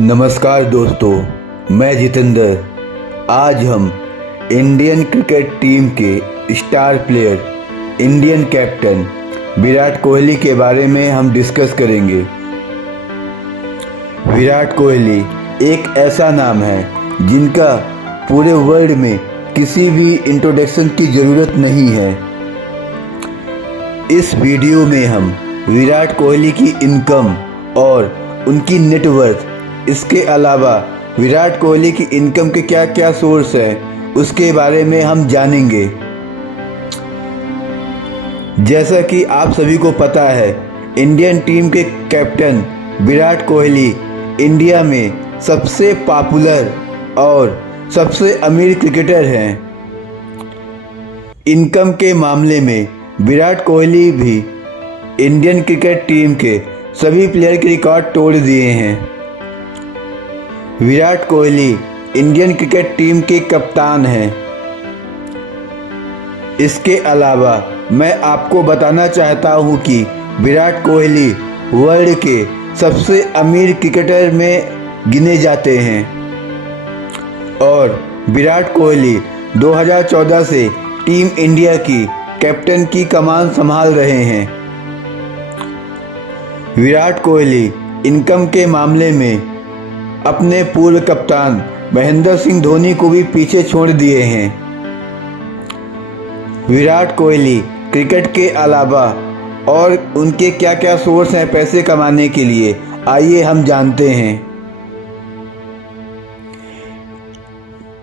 नमस्कार दोस्तों, मैं जितेंद्र। आज हम इंडियन क्रिकेट टीम के star player, Indian captain Virat Kohli के बारे में हम डिस्कस करेंगे। विराट कोहली एक ऐसा नाम है जिनका पूरे वर्ल्ड में किसी भी इंट्रोडक्शन की ज़रूरत नहीं है। इस वीडियो में हम विराट कोहली की इनकम और उनकी नेटवर्थ, इसके अलावा विराट कोहली की इनकम के क्या क्या सोर्स हैं उसके बारे में हम जानेंगे। जैसा कि आप सभी को पता है, इंडियन टीम के कैप्टन विराट कोहली इंडिया में सबसे पॉपुलर और सबसे अमीर क्रिकेटर हैं। इनकम के मामले में विराट कोहली भी इंडियन क्रिकेट टीम के सभी प्लेयर के रिकॉर्ड तोड़ दिए हैं। Virat Kohli Indian cricket team के कप्तान हैं। इसके अलावा मैं आपको बताना चाहता हूं कि विराट कोहली वर्ल्ड के सबसे अमीर क्रिकेटर में गिने जाते हैं और विराट कोहली 2014 से टीम इंडिया की कैप्टन की कमान संभाल रहे हैं। विराट कोहली इनकम के मामले में अपने पूर्व कप्तान महेंद्र सिंह धोनी को भी पीछे छोड़ दिए हैं। विराट कोहली क्रिकेट के अलावा और उनके क्या क्या सोर्स हैं पैसे कमाने के लिए, आइए हम जानते हैं।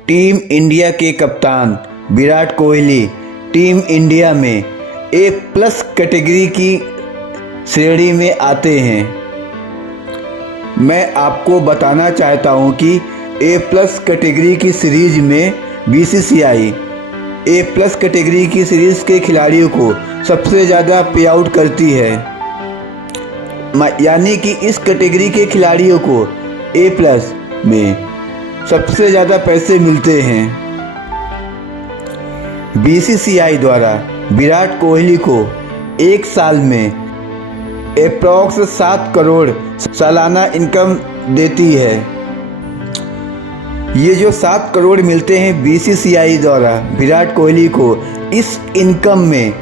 टीम इंडिया के कप्तान विराट कोहली टीम इंडिया में A+ कैटेगरी की श्रेणी में आते हैं। मैं आपको बताना चाहता हूं कि A+ कैटेगरी की सीरीज में BCCI A+ कैटेगरी की सीरीज के खिलाड़ियों को सबसे ज़्यादा पे आउट करती है, यानी कि इस कैटेगरी के खिलाड़ियों को A+ में सबसे ज़्यादा पैसे मिलते हैं। BCCI द्वारा विराट कोहली को एक साल में अप्रॉक्स 7 करोड़ सालाना इनकम देती है। ये जो 7 करोड़ मिलते हैं BCCI द्वारा विराट कोहली को, इस इनकम में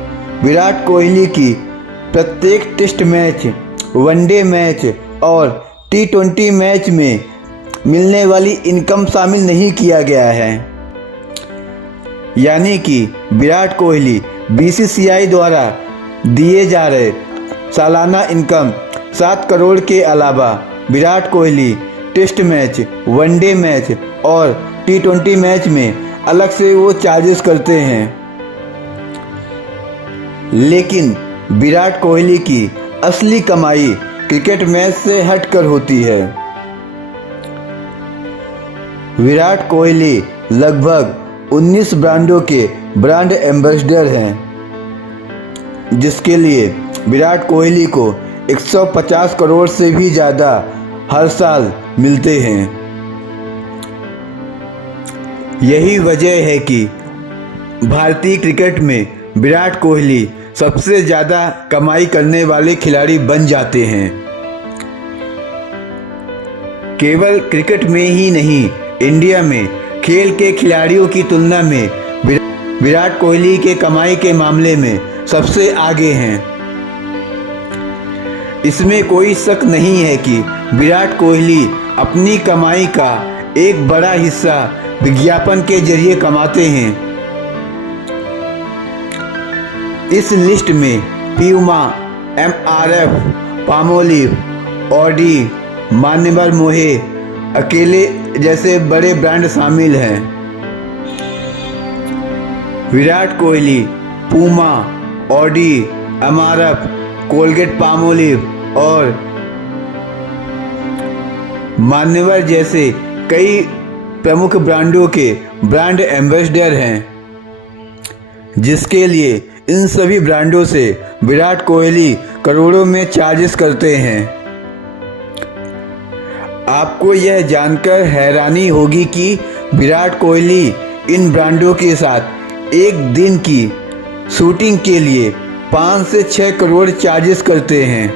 विराट कोहली की प्रत्येक टेस्ट मैच, वनडे मैच और T20 मैच में मिलने वाली इनकम शामिल नहीं किया गया है। यानी कि विराट कोहली BCCI द्वारा दिए जा रहे सालाना इनकम 7 करोड़ के अलावा Virat Kohli test match, one day match और T20 मैच में अलग से वो चार्जेस करते हैं। लेकिन विराट कोहली की असली कमाई क्रिकेट मैच से हटकर होती है। विराट कोहली लगभग 19 ब्रांडों के ब्रांड एम्बेसडर हैं, जिसके लिए विराट कोहली को 150 करोड़ से भी ज़्यादा हर साल मिलते हैं। यही वजह है कि भारतीय क्रिकेट में विराट कोहली सबसे ज़्यादा कमाई करने वाले खिलाड़ी बन जाते हैं। केवल क्रिकेट में ही नहीं, इंडिया में खेल के खिलाड़ियों की तुलना में विराट कोहली के कमाई के मामले में सबसे आगे हैं। इसमें कोई शक नहीं है कि विराट कोहली अपनी कमाई का एक बड़ा हिस्सा विज्ञापन के जरिए कमाते हैं। इस लिस्ट में प्यूमा, MRF, पामोलिव, ऑडी, मान्यवर मोहे अकेले जैसे बड़े ब्रांड शामिल हैं। Virat Kohli Puma, Audi, MRF, Colgate Palmolive और मान्यवर जैसे कई प्रमुख ब्रांडों के ब्रांड एम्बेसडर हैं, जिसके लिए इन सभी ब्रांडों से विराट कोहली करोड़ों में चार्जेस करते हैं। आपको यह जानकर हैरानी होगी कि विराट कोहली इन ब्रांडों के साथ एक दिन की शूटिंग के लिए 5 से 6 करोड़ चार्जेस करते हैं।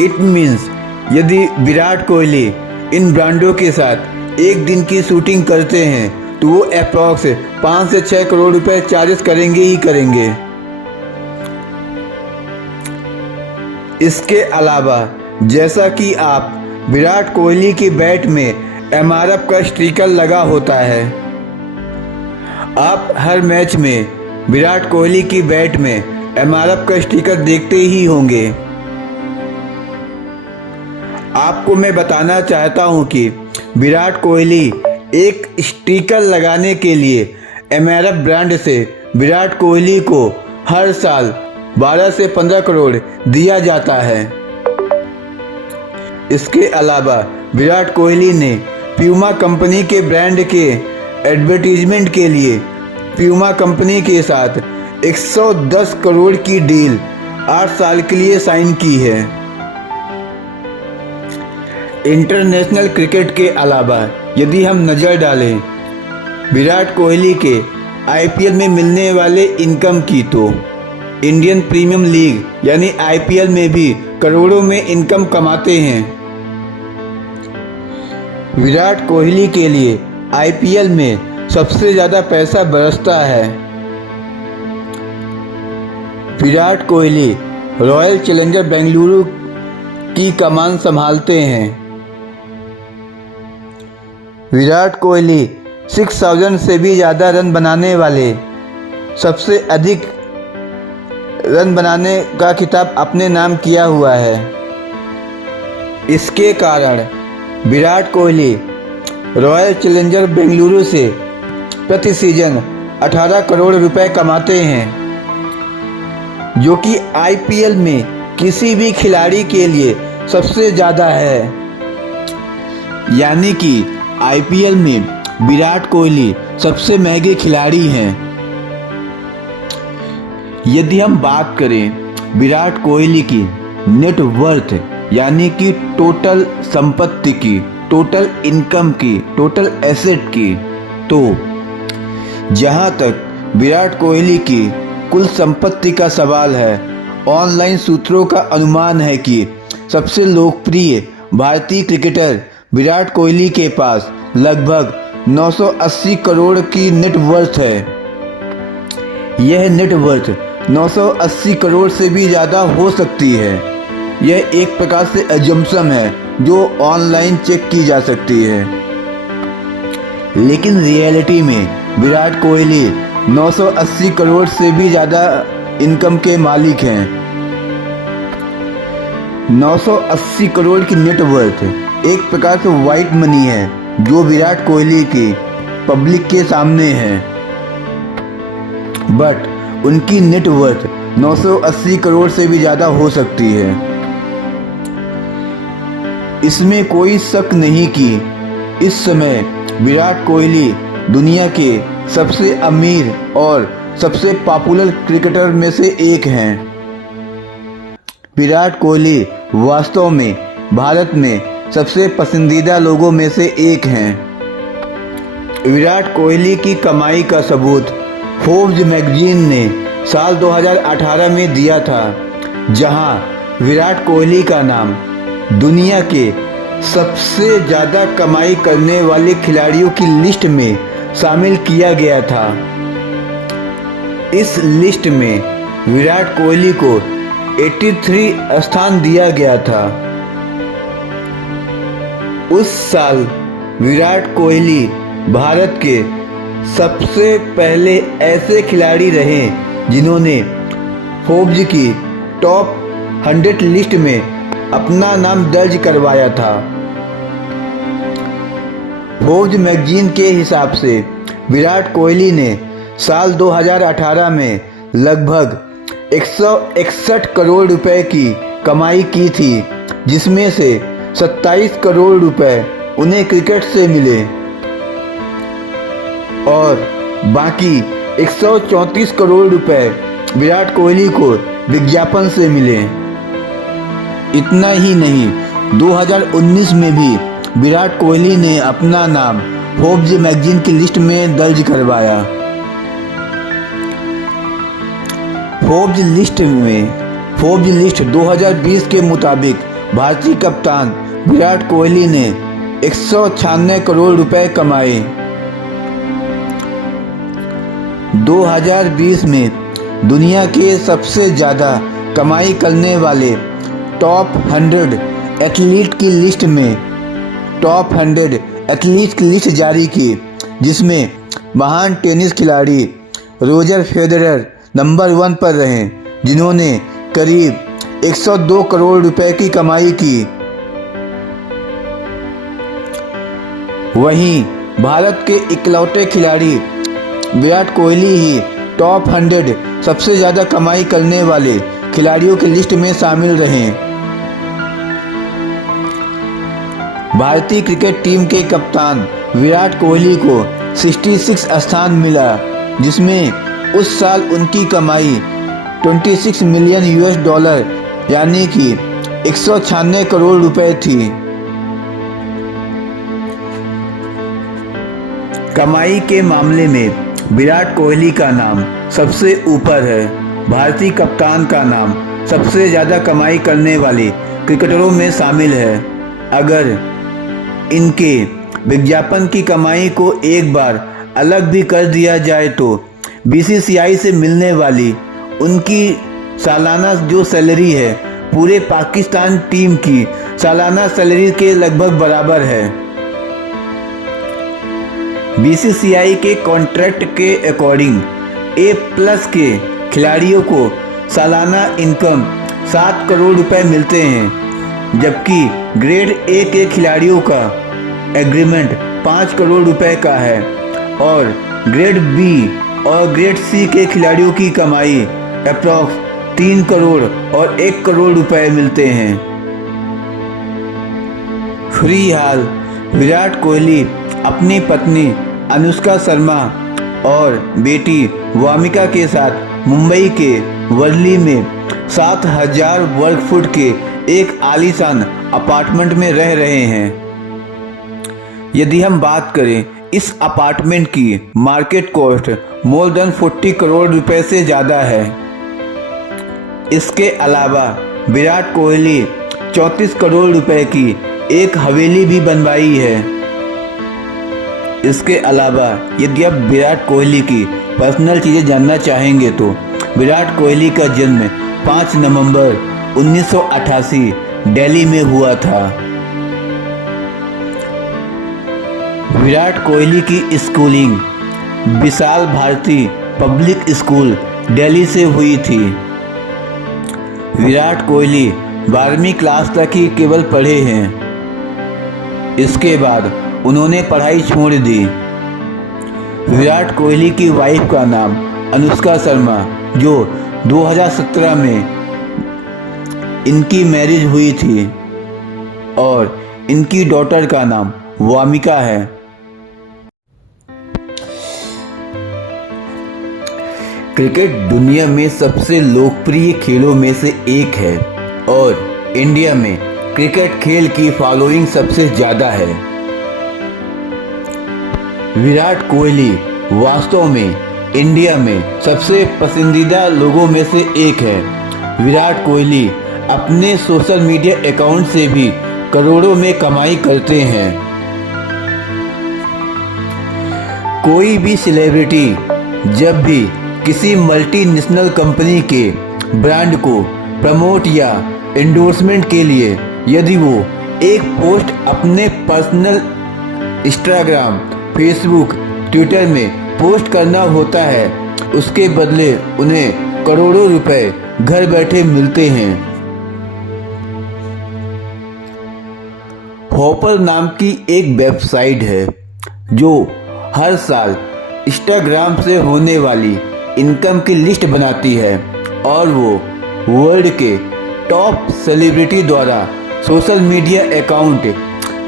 इट मीन्स यदि विराट कोहली इन ब्रांडों के साथ एक दिन की शूटिंग करते हैं तो वो अप्रॉक्स 5 से 6 करोड़ रुपए चार्जेस करेंगे ही करेंगे। इसके अलावा जैसा कि आप विराट कोहली की बैट में एमआरएफ का स्टिकर लगा होता है, आप हर मैच में विराट कोहली की बैट में एमआरएफ का स्टिकर देखते ही होंगे। आपको मैं बताना चाहता हूं कि विराट कोहली एक स्टिकर लगाने के लिए एमआरएफ ब्रांड से विराट कोहली को हर साल 12 से 15 करोड़ दिया जाता है। इसके अलावा विराट कोहली ने प्यूमा कंपनी के ब्रांड के एडवर्टीजमेंट के लिए प्यूमा कंपनी के साथ 110 करोड़ की डील 8 साल के लिए साइन की है। इंटरनेशनल क्रिकेट के अलावा यदि हम नज़र डालें विराट कोहली के आईपीएल में मिलने वाले इनकम की, तो इंडियन प्रीमियर लीग यानी आईपीएल में भी करोड़ों में इनकम कमाते हैं। विराट कोहली के लिए आईपीएल में सबसे ज़्यादा पैसा बरसता है। विराट कोहली रॉयल चैलेंजर बेंगलुरु की कमान संभालते हैं। विराट कोहली 6000 से भी ज़्यादा रन बनाने वाले सबसे अधिक रन बनाने का खिताब अपने नाम किया हुआ है। इसके कारण विराट कोहली रॉयल चैलेंजर बेंगलुरु से प्रति सीजन 18 करोड़ रुपए कमाते हैं, जो कि आईपीएल में किसी भी खिलाड़ी के लिए सबसे ज़्यादा है। यानी कि आईपीएल में विराट कोहली सबसे महंगे खिलाड़ी हैं। यदि हम बात करें विराट कोहली की नेट वर्थ यानी कि टोटल संपत्ति की, टोटल इनकम की, टोटल एसेट की, तो जहां तक विराट कोहली की कुल संपत्ति का सवाल है, ऑनलाइन सूत्रों का अनुमान है कि सबसे लोकप्रिय भारतीय क्रिकेटर विराट कोहली के पास लगभग 980 करोड़ की नेट वर्थ है। यह नेट वर्थ 980 करोड़ से भी ज़्यादा हो सकती है। यह एक प्रकार से अजम्पशन है जो ऑनलाइन चेक की जा सकती है, लेकिन रियलिटी में विराट कोहली 980 करोड़ से भी ज़्यादा इनकम के मालिक हैं। 980 करोड़ की नेट वर्थ एक प्रकार से वाइट मनी है जो विराट कोहली की पब्लिक के सामने है, बट उनकी नेट वर्थ 980 करोड़ से भी ज़्यादा हो सकती है। इसमें कोई शक नहीं कि इस समय विराट कोहली दुनिया के सबसे अमीर और सबसे पॉपुलर क्रिकेटर में से एक हैं। विराट कोहली वास्तव में भारत में सबसे पसंदीदा लोगों में से एक हैं। विराट कोहली की कमाई का सबूत फोर्ब्स मैगजीन ने साल 2018 में दिया था, जहां विराट कोहली का नाम दुनिया के सबसे ज़्यादा कमाई करने वाले खिलाड़ियों की लिस्ट में शामिल किया गया था। इस लिस्ट में विराट कोहली को 83 स्थान दिया गया था। उस साल विराट कोहली भारत के सबसे पहले ऐसे खिलाड़ी रहे जिन्होंने फोर्ब्स की टॉप 100 लिस्ट में अपना नाम दर्ज करवाया था। फोर्ब्स मैगजीन के हिसाब से विराट कोहली ने साल 2018 में लगभग 161 करोड़ रुपए की कमाई की थी, जिसमें से 27 करोड़ रुपए उन्हें क्रिकेट से मिले और बाकी 134 करोड़ रुपए विराट कोहली को विज्ञापन से मिले। इतना ही नहीं, 2019 में भी विराट कोहली ने अपना नाम फोर्ब्स मैगजीन की लिस्ट में दर्ज करवाया। फोर्ब्स लिस्ट 2020 के मुताबिक भारतीय कप्तान विराट कोहली ने 196 करोड़ रुपए कमाए। 2020 में दुनिया के सबसे ज़्यादा कमाई करने वाले टॉप 100 एथलीट की लिस्ट में टॉप 100 एथलीट की लिस्ट जारी की, जिसमें महान टेनिस खिलाड़ी रोजर फेडरर नंबर 1 पर रहे, जिन्होंने करीब 102 करोड़ रुपए की कमाई की। वहीं भारत के इकलौते खिलाड़ी विराट कोहली ही टॉप 100 सबसे ज़्यादा कमाई करने वाले खिलाड़ियों की लिस्ट में शामिल रहे। भारतीय क्रिकेट टीम के कप्तान विराट कोहली को 66 स्थान मिला, जिसमें उस साल उनकी कमाई 26 मिलियन US डॉलर यानी कि 196 करोड़ रुपए थी। कमाई के मामले में विराट कोहली का नाम सबसे ऊपर है। भारतीय कप्तान का नाम सबसे ज़्यादा कमाई करने वाले क्रिकेटरों में शामिल है। अगर इनके विज्ञापन की कमाई को एक बार अलग भी कर दिया जाए तो BCCI से मिलने वाली उनकी सालाना जो सैलरी है पूरे पाकिस्तान टीम की सालाना सैलरी के लगभग बराबर है। BCCI के कॉन्ट्रैक्ट के अकॉर्डिंग A+ के खिलाड़ियों को सालाना इनकम 7 करोड़ रुपए मिलते हैं, जबकि ग्रेड A के खिलाड़ियों का एग्रीमेंट 5 करोड़ रुपए का है और ग्रेड B और ग्रेड C के खिलाड़ियों की कमाई अप्रॉक्स 3 करोड़ और 1 करोड़ रुपए मिलते हैं। फिलहाल विराट कोहली अपनी पत्नी अनुष्का शर्मा और बेटी वामिका के साथ मुंबई के वर्ली में 7000 वर्ग फुट के एक आलीशान अपार्टमेंट में रह रहे हैं। यदि हम बात करें इस अपार्टमेंट की market cost more than 40 crore रुपए से ज़्यादा है। इसके अलावा विराट कोहली 34 करोड़ रुपए की एक हवेली भी बनवाई है। इसके अलावा यदि आप विराट कोहली की पर्सनल चीज़ें जानना चाहेंगे तो विराट कोहली का जन्म 5 नवंबर 1988 दिल्ली में हुआ था। विराट कोहली की स्कूलिंग विशाल भारती पब्लिक स्कूल दिल्ली से हुई थी। विराट कोहली 12वीं क्लास तक ही केवल पढ़े हैं। इसके बाद उन्होंने पढ़ाई छोड़ दी। विराट कोहली की वाइफ का नाम अनुष्का शर्मा, जो 2017 में इनकी मैरिज हुई थी, और इनकी डॉटर का नाम वामिका है। क्रिकेट दुनिया में सबसे लोकप्रिय खेलों में से एक है और इंडिया में क्रिकेट खेल की फॉलोइंग सबसे ज़्यादा है। विराट कोहली वास्तव में इंडिया में सबसे पसंदीदा लोगों में से एक है। विराट कोहली अपने सोशल मीडिया अकाउंट से भी करोड़ों में कमाई करते हैं। कोई भी सेलिब्रिटी जब भी किसी मल्टीनेशनल कंपनी के ब्रांड को प्रमोट या एंडोर्समेंट के लिए यदि वो एक पोस्ट अपने पर्सनल इंस्टाग्राम, फेसबुक, ट्विटर में पोस्ट करना होता है, उसके बदले उन्हें करोड़ों रुपए घर बैठे मिलते हैं। हॉपर नाम की एक वेबसाइट है जो हर साल इंस्टाग्राम से होने वाली इनकम की लिस्ट बनाती है और वो वर्ल्ड के टॉप सेलिब्रिटी द्वारा सोशल मीडिया अकाउंट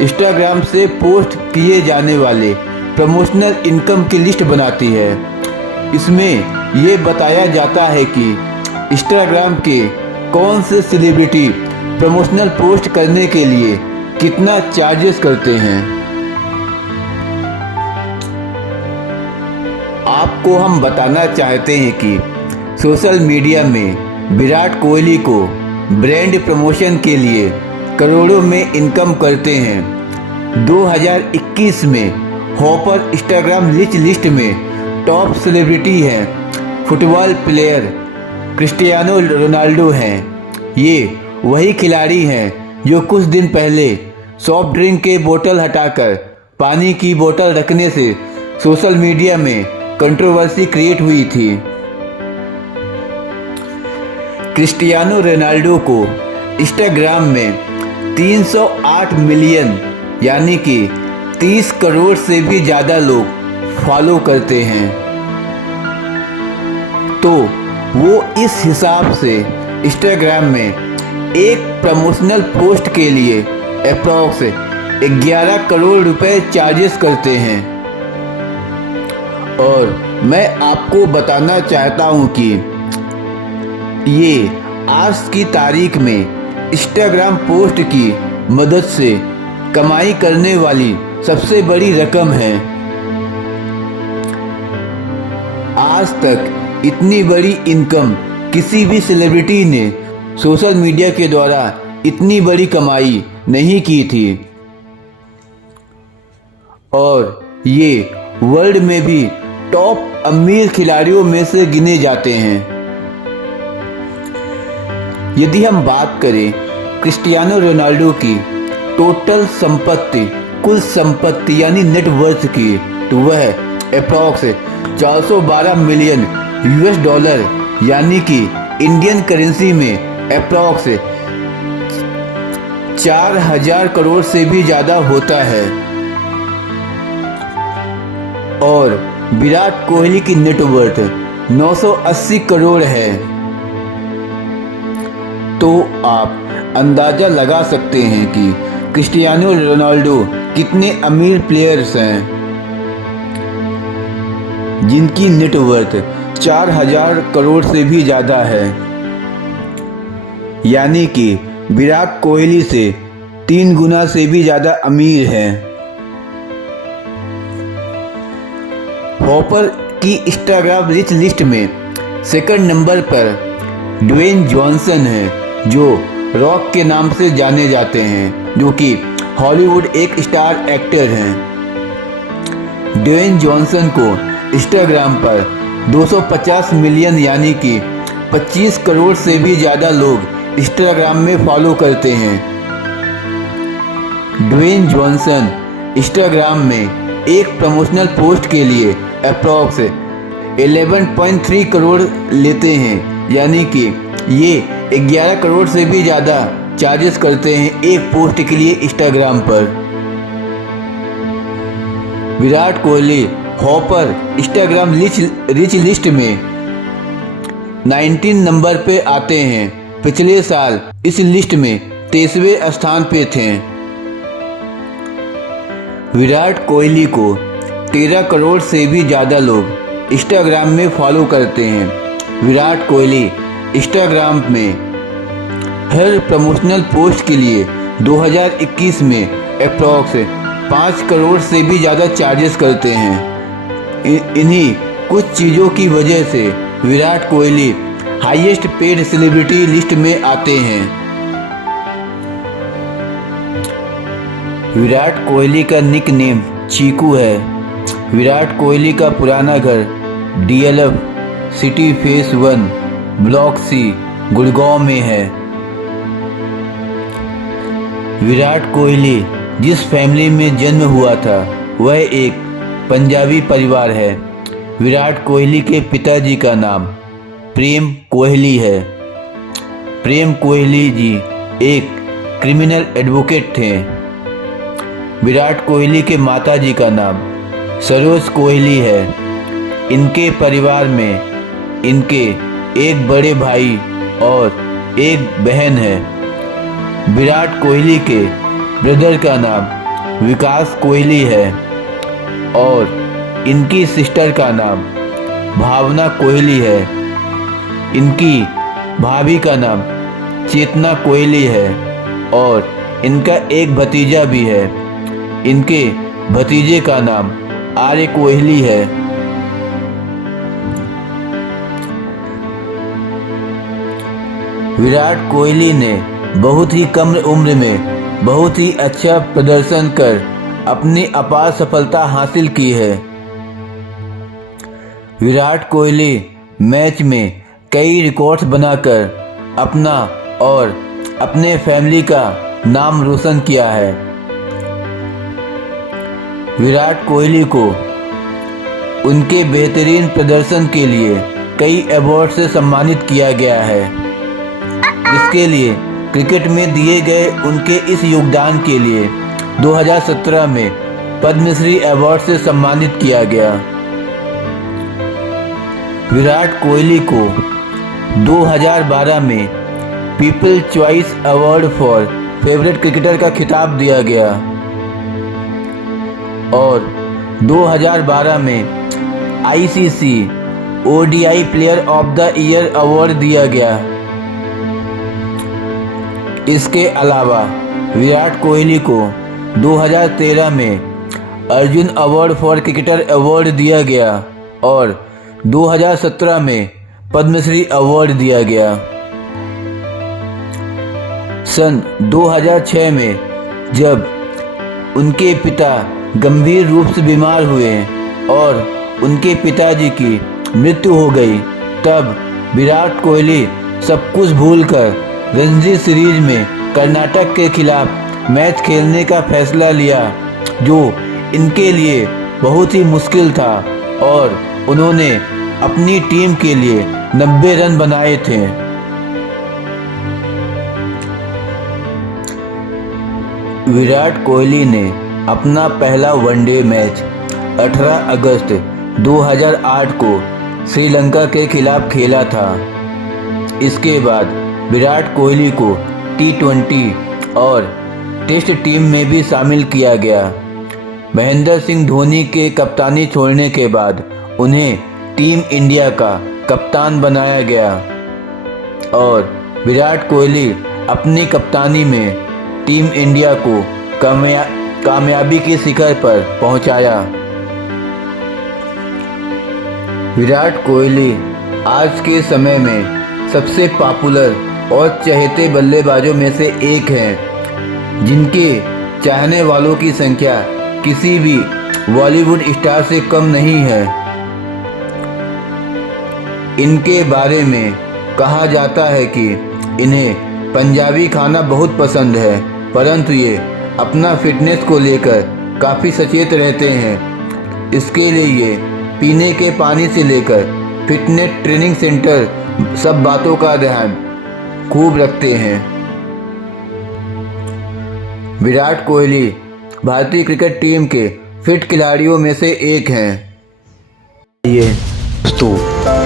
इंस्टाग्राम से पोस्ट किए जाने वाले प्रमोशनल इनकम की लिस्ट बनाती है। इसमें ये बताया जाता है कि इंस्टाग्राम के कौन से सेलिब्रिटी प्रमोशनल पोस्ट करने के लिए कितना चार्जेस करते हैं। आपको हम बताना चाहते हैं कि सोशल मीडिया में विराट कोहली को ब्रांड प्रमोशन के लिए करोड़ों में इनकम करते हैं। 2021 में हॉपर इंस्टाग्राम रिच लिस्ट में टॉप सेलिब्रिटी हैं। फुटबॉल प्लेयर क्रिस्टियानो रोनाल्डो हैं। ये वही खिलाड़ी हैं जो कुछ दिन पहले सॉफ्ट ड्रिंक के बोतल हटाकर पानी की बोतल रखने से सोशल मीडिया में कंट्रोवर्सी क्रिएट हुई थी। क्रिस्टियानो रोनाल्डो को इंस्टाग्राम में 308 मिलियन यानी कि 30 करोड़ से भी ज़्यादा लोग फॉलो करते हैं। तो वो इस हिसाब से इंस्टाग्राम में एक प्रमोशनल पोस्ट के लिए अप्रॉक्स 11 करोड़ रुपए चार्जेस करते हैं। और मैं आपको बताना चाहता हूं कि ये आज की तारीख में इंस्टाग्राम पोस्ट की मदद से कमाई करने वाली सबसे बड़ी रकम है। आज तक इतनी बड़ी इनकम किसी भी सेलिब्रिटी ने सोशल मीडिया के द्वारा इतनी बड़ी कमाई नहीं की थी। और ये वर्ल्ड में भी टॉप अमीर खिलाड़ियों में से गिने जाते हैं। यदि हम बात करें क्रिस्टियानो रोनाल्डो की टोटल संपत्ति, कुल संपत्ति यानी नेटवर्थ की, तो वह अप्रॉक्स 412 मिलियन यूएस डॉलर यानी कि इंडियन करेंसी में अप्रॉक्स 4000 करोड़ से भी ज़्यादा होता है। और विराट कोहली की नेटवर्थ 980 करोड़ है। तो आप अंदाज़ा लगा सकते हैं कि क्रिस्टियानो रोनाल्डो कितने अमीर प्लेयर्स हैं जिनकी नेटवर्थ 4000 करोड़ से भी ज़्यादा है, यानी कि विराट कोहली से 3 गुना से भी ज़्यादा अमीर है। हॉपर की इंस्टाग्राम रिच लिस्ट में सेकंड नंबर पर ड्वेन जॉनसन है, जो रॉक के नाम से जाने जाते हैं, जो कि हॉलीवुड एक स्टार एक्टर हैं। ड्वेन जॉनसन को इंस्टाग्राम पर 250 मिलियन यानी कि 25 करोड़ से भी ज़्यादा लोग इंस्टाग्राम में फॉलो करते हैं। ड्वेन जॉनसन इंस्टाग्राम में एक प्रमोशनल पोस्ट के लिए अप्रॉक्स 11.3 करोड़ लेते हैं, यानी कि ये 11 करोड़ से भी ज़्यादा चार्जेस करते हैं एक पोस्ट के लिए इंस्टाग्राम पर। Virat Kohli hopper Instagram rich list में 19 नंबर पे आते हैं। पिछले साल इस लिस्ट में 23वें स्थान पे थे। विराट कोहली को 13 करोड़ से भी ज़्यादा लोग इंस्टाग्राम में फॉलो करते हैं। विराट कोहली इंस्टाग्राम में हर प्रमोशनल पोस्ट के लिए 2021 में अप्रॉक्स 5 करोड़ से भी ज़्यादा चार्जेस करते हैं। इन्हीं कुछ चीज़ों की वजह से Virat Kohli highest paid celebrity list में आते हैं। विराट कोहली का निक नेम चीकू है। विराट कोहली का पुराना घर DLF city face 1 block C Gurgaon में है। विराट कोहली जिस फैमिली में जन्म हुआ था वह एक पंजाबी परिवार है। विराट कोहली के पिताजी का नाम प्रेम कोहली है। प्रेम कोहली जी एक क्रिमिनल एडवोकेट थे। विराट कोहली के माताजी का नाम सरोज कोहली है। इनके परिवार में इनके एक बड़े भाई और एक बहन है। विराट कोहली के ब्रदर का नाम विकास कोहली है और इनकी सिस्टर का नाम भावना कोहली है। इनकी भाभी का नाम चेतना कोहली है और इनका एक भतीजा भी है। इनके भतीजे का नाम आर्य कोहली है। विराट कोहली ने बहुत ही कम उम्र में बहुत ही अच्छा प्रदर्शन कर अपनी अपार सफलता हासिल की है। विराट कोहली मैच में कई रिकॉर्ड्स बनाकर अपना और अपने फैमिली का नाम रोशन किया है। विराट कोहली को उनके बेहतरीन प्रदर्शन के लिए कई अवार्ड से सम्मानित किया गया है, जिसके लिए क्रिकेट में दिए गए उनके इस योगदान के लिए 2017 में पद्मश्री अवार्ड से सम्मानित किया गया। विराट कोहली को 2012 में people choice award for favourite cricketer का खिताब दिया गया और 2012 में ICC ODI player of the year award दिया गया। इसके अलावा विराट कोहली को 2013 में Arjun award for cricketer award दिया गया और 2017 में पद्मश्री अवार्ड दिया गया। सन 2006 में जब उनके पिता गंभीर रूप से बीमार हुए और उनके पिताजी की मृत्यु हो गई, तब विराट कोहली सब कुछ भूलकर रणजी सीरीज में कर्नाटक के खिलाफ मैच खेलने का फैसला लिया, जो इनके लिए बहुत ही मुश्किल था और उन्होंने अपनी टीम के लिए 90 रन बनाए थे। विराट कोहली ने अपना पहला वनडे मैच 18 अगस्त 2008 को श्रीलंका के खिलाफ खेला था। इसके बाद विराट कोहली को T20 और टेस्ट टीम में भी शामिल किया गया। महेंद्र सिंह धोनी के कप्तानी छोड़ने के बाद उन्हें टीम इंडिया का कप्तान बनाया गया और विराट कोहली अपनी कप्तानी में टीम इंडिया को कामयाबी के शिखर पर पहुंचाया। विराट कोहली आज के समय में सबसे पॉपुलर और चहेते बल्लेबाजों में से एक हैं, जिनके चाहने वालों की संख्या किसी भी बॉलीवुड स्टार से कम नहीं है। इनके बारे में कहा जाता है कि इन्हें पंजाबी खाना बहुत पसंद है, परंतु ये अपना फिटनेस को लेकर काफ़ी सचेत रहते हैं। इसके लिए ये पीने के पानी से लेकर फिटनेस ट्रेनिंग सेंटर सब बातों का ध्यान खूब रखते हैं। विराट कोहली भारतीय क्रिकेट टीम के फिट खिलाड़ियों में से एक हैं। ये दोस्तों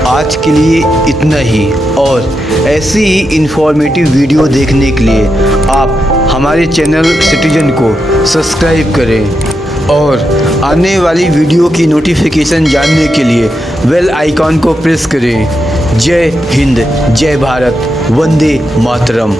आज के लिए इतना ही, और ऐसी ही इन्फॉर्मेटिव वीडियो देखने के लिए आप हमारे चैनल सिटीजन को सब्सक्राइब करें और आने वाली वीडियो की नोटिफिकेशन जानने के लिए बेल आइकॉन को प्रेस करें। जय हिंद, जय भारत, वंदे मातरम।